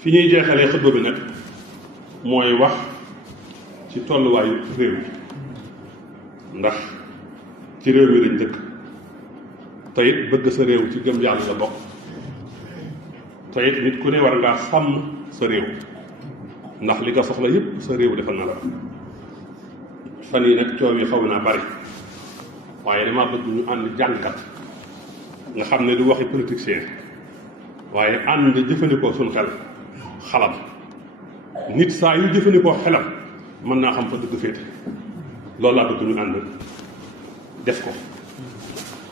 fi ñuy jeexalee xutba bi nag mooy wax ci tolluwaayu réew mi ndax ci réew mi lañ dëkk te it bëgg sa réew ci gëm yàlla la bokk te it nit ku ne war ngaa sàmm sa réew ndax li nga soxla yépp sa réew defal na la fan yi nag coow yi xaw naa bari waaye dama bëgg ñu ànd jàngat nga xam ne du waxi politicien waaye ànd jëfandikoo suñ xel xalam nit saa yu jëfandikoo xelam mën naa xam fa dëgg féete loolu laa bëgg ñu ànd def ko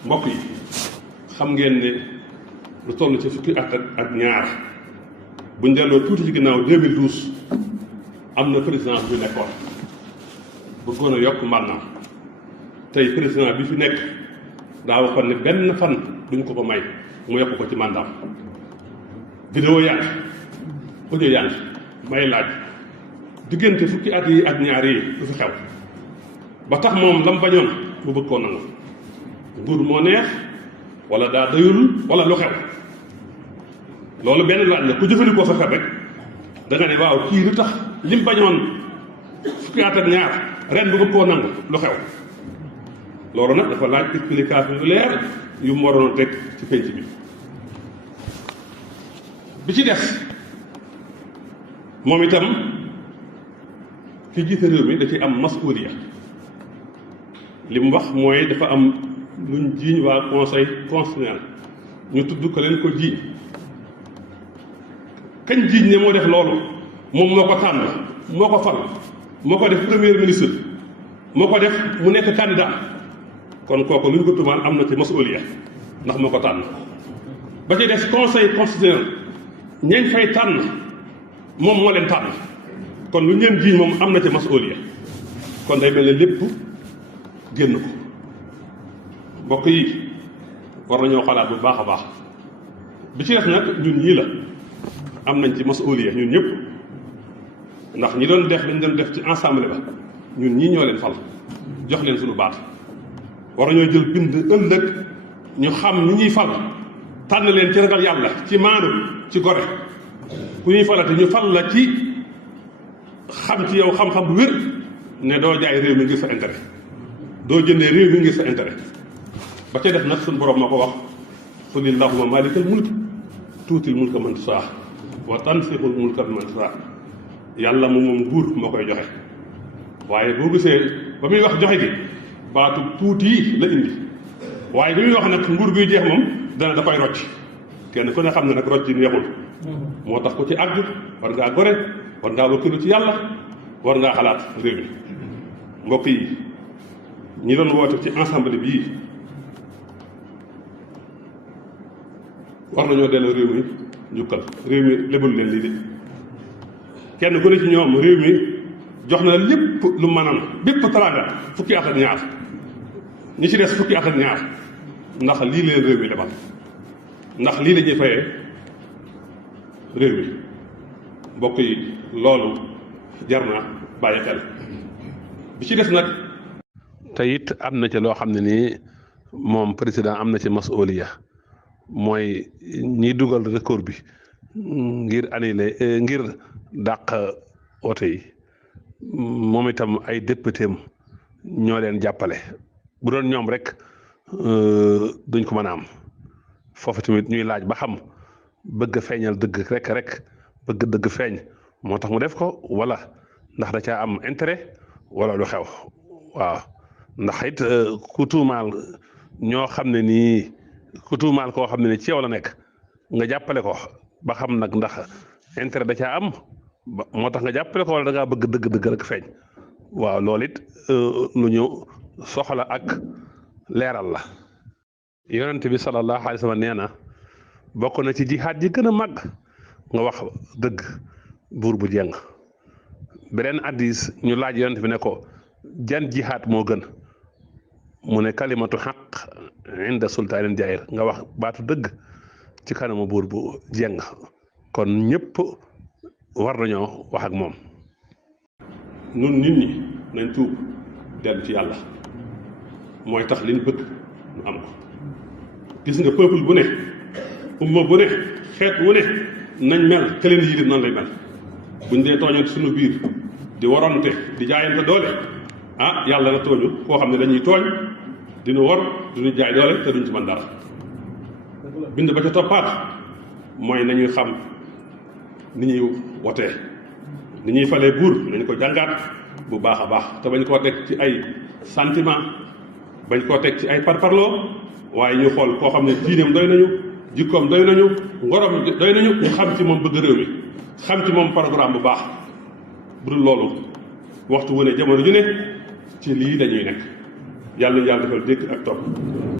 mbokk yi xam ngeen ne lu toll ci fukki at ak ñaar buñ delloo tuuti ci ginnaaw 2012 am na président bu nekkoon bëggoon a yokk maanaam tey président bi fi nekk daa waxoon ne benn fan duñ ko may mu yokk ko ci mandaam vidéo yaa ngi audio yaa ngi may laaj diggante fukki at yi ak ñaar yi du fi xew ba tax moom lam bañoon mu bëgg koo nangu nguur moo neex wala daa doyul wala lu xew loolu benn laaj la ku jëfandikoo sa xel rek da nga ne waaw kii lu tax lim bañoon fukki at ak ñaar ren bu bëgg koo nangu lu xew loolu nag dafa laaj explication yu leer yu mu waroon a teg ci penc bi ci des moom itam ki jiite réew mi da ci am masuuliya li mu wax mooy dafa am luñ jiiñ waa conseil constitutionnel ñu tudd ko leen ko jiiñ kañ jiiñ ne moo def loolu moom moo ko tànn moo ko fal moo ko def premier ministre moo ko def mu nekk candidat kon kooku lu ñu ko tumaan am na ci masuuliya ndax moo ko tànn ba ci des conseil constitutionnel ñeñ fay tànn moom moo leen tànn kon lu ñeen jiiñ moom am na ci masuuliya kon day mel ne lépp génn ko mbokk yi war nañoo xalaat bu baax a baax bi ci def nag ñun ñii la am nañ ci masuuliya ñun ñëpp ndax ñi doon def lañ doon def ci ensemble ba ñun ñii ñoo leen fal jox leen suñu baat war nañoo jël bind ëllëg ñu xam ñi ñuy fal tànn leen ci ragal yàlla ci maandu ci gore ku ñuy falate ñu fal la ci xam ci yow xam-xam bu wér ne doo jaay réew mi ngir sa intérêt doo jëndee réew mi ngir sa intérêt ba ca def nag suñu borom moo ko wax qul illahumma maalikal mulk tuutil mulka man tasaa wa tanzi'ul mulka man tasaa yàlla moom nguur moo koy joxe waaye boo gisee ba muy wax joxe gi baatu tuuti la indi waaye bi muy wax nag nguur guy jeex moom dana da koy rocc kenn ku ne xam ne nag rocc yi neexul moo tax ku ci àgg war ngaa gore war ngaa wakkilu ci yàlla war ngaa xalaat réew mi mbokk yi ñi doon woote ci ensemble bii war nañoo delloo réew mi njukkal réew mi lebal leen lii de kenn ku ne ci ñoom réew mi jox na lépp lu maanaam bépp teraanga fukki at ak ñaar ñi ci des fukki at ak ñaar ndax lii leen réew mi lebal ndax lii la ñuy fayee réew mi mbokk yi loolu jar na bàyyi xel bi ci des nag te it am na ci loo xam ne nii moom président am na ci masuuliya mooy ñiy dugal recours bi ngir annulé ngir dàq wote yi moom itam ay député am ñoo leen jàppale bu doon ñoom rek duñ ko mën a am foofu tamit ñuy laaj ba xam bëgg feeñal dëgg rek bëgg dëgg feeñ moo tax mu def ko wala ndax da caa am intérêt wala lu xew waaw ndax it ku tuumaal ñoo xam ne nii ku tuumaal koo xam ne ni ci yow la nekk nga jàppale ko ba xam nag ndax intérêt da caa am moo tax nga jàppale ko wala da ngaa bëgg dëgg rek feeñ waaw loolu it lu ñu soxla ak leeral la yonent bi sallallahu alayhi wa sallam nee na bokk na ci jihaad ji gën a màgg nga wax dëgg buur bu jeng beneen hadiis ñu laaj yonent bi ne ko jan jihaad moo gën mu ne kalimatu xaq inda sultaanin jaayir nga wax baatu dëgg ci kanamu buur bu jeng kon ñëpp war nañoo wax ak moom nun nit ñi nañ tuub dellu ci yàlla mooy tax liñ bëgg ñu am ko gis nga peuple bu ne umma bu ne xeet wu ne nañ mel ke leen yilif noonu lay mel buñ dee tooñante suñu biir di waronte di jaayante doole ah yàlla na tooñu koo xam ne dañuy tooñ dinu war duñu jaay doole te duñ ci mën dara bind ba ca toppaat mooy nañuy xam ni ñuy wotee ni ñuy falee buur nañ ko jàngaat bu baax a baax te bañ koo teg ci ay sentiment bañ koo teg ci ay parparloo waaye ñu xool koo xam ne diineem doy nañu jikkoom doy nañu ngorom doy nañu ñu xam ci moom bëgg réew mi xam ci moom programme bu baax bu dul loolu waxtu wu ne jamono ju ne ci lii dañuy nekk yàlla nañu yàlla defal dégg ak topp